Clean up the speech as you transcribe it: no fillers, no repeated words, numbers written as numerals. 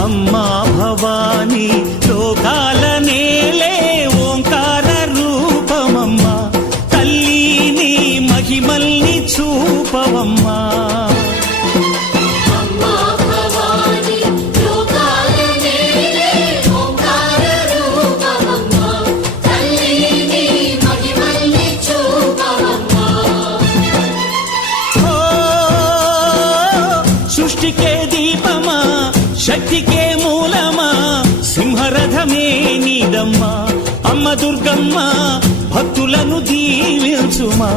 అమ్మా భవానీ లోకాల నేలే ఓంకార రూపమమ్మా తల్లి నీ మహిమల్ని చూపవమ్మా సృష్టికే దీపమా శక్తికే మూలమా సింహరథమే నీదమ్మా అమ్మ దుర్గమ్మ భక్తులను దీవించుమా